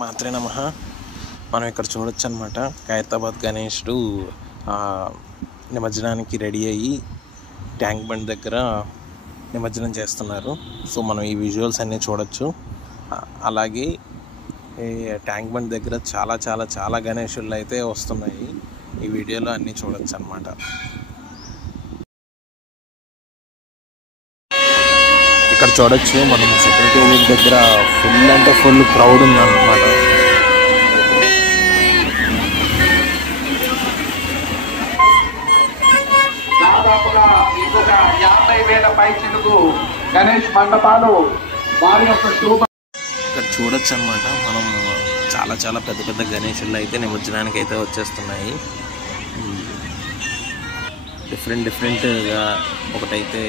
మాత్రే నమః. మనం ఇక్కడ చూడొచ్చు అనమాట. ఖైరతాబాద్ గణేశుడు నిమజ్జనానికి రెడీ అయ్యి ట్యాంక్ బండ్ దగ్గర నిమజ్జనం చేస్తున్నారు. సో మనం ఈ విజువల్స్ అన్నీ చూడొచ్చు. అలాగే ట్యాంక్ బండ్ దగ్గర చాలా చాలా చాలా గణేశుళ్ళు అయితే వస్తున్నాయి. ఈ వీడియోలో అన్నీ చూడొచ్చు అనమాట. ఇక్కడ చూడొచ్చు మనం సెక్యూరిటీ దగ్గర ఫుల్ అంటే ఫుల్ క్రౌడ్ ఉందన్నమాట. దాదాపుగా ఇంకొక 50,000 పైచిలకు గణేష్ మండపాలు వారి యొక్క ఇక్కడ చూడొచ్చు అనమాట. మనం చాలా చాలా పెద్ద పెద్ద గణేశుళ్ళు అయితే నిమజ్జనానికి అయితే వచ్చేస్తున్నాయి. డిఫరెంట్గా ఒకటైతే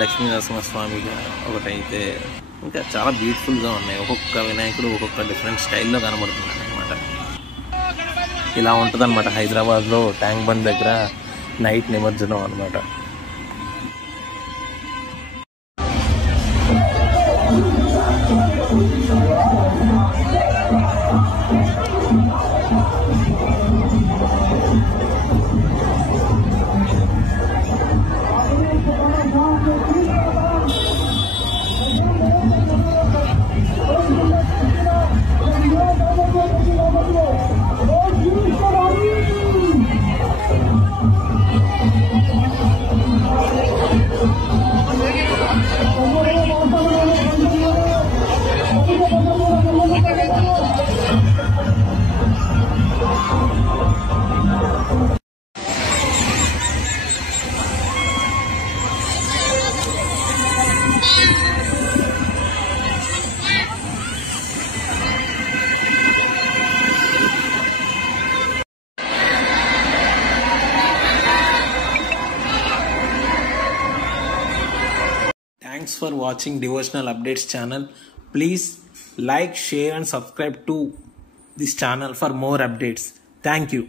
లక్ష్మీ నరసింహస్వామిగా, ఒకటైతే ఇంకా చాలా బ్యూటిఫుల్గా ఉన్నాయి. ఒక్కొక్క వినాయకుడు ఒక్కొక్క డిఫరెంట్ స్టైల్లో కనబడుతున్నాయి అనమాట. ఇలా ఉంటుంది అనమాట హైదరాబాద్లో ట్యాంక్ బండ్ దగ్గర నైట్ నిమజ్జనం అనమాట. Thanks for watching Devotional Updates channel. Please like, share and subscribe to this channel for more updates. Thank you.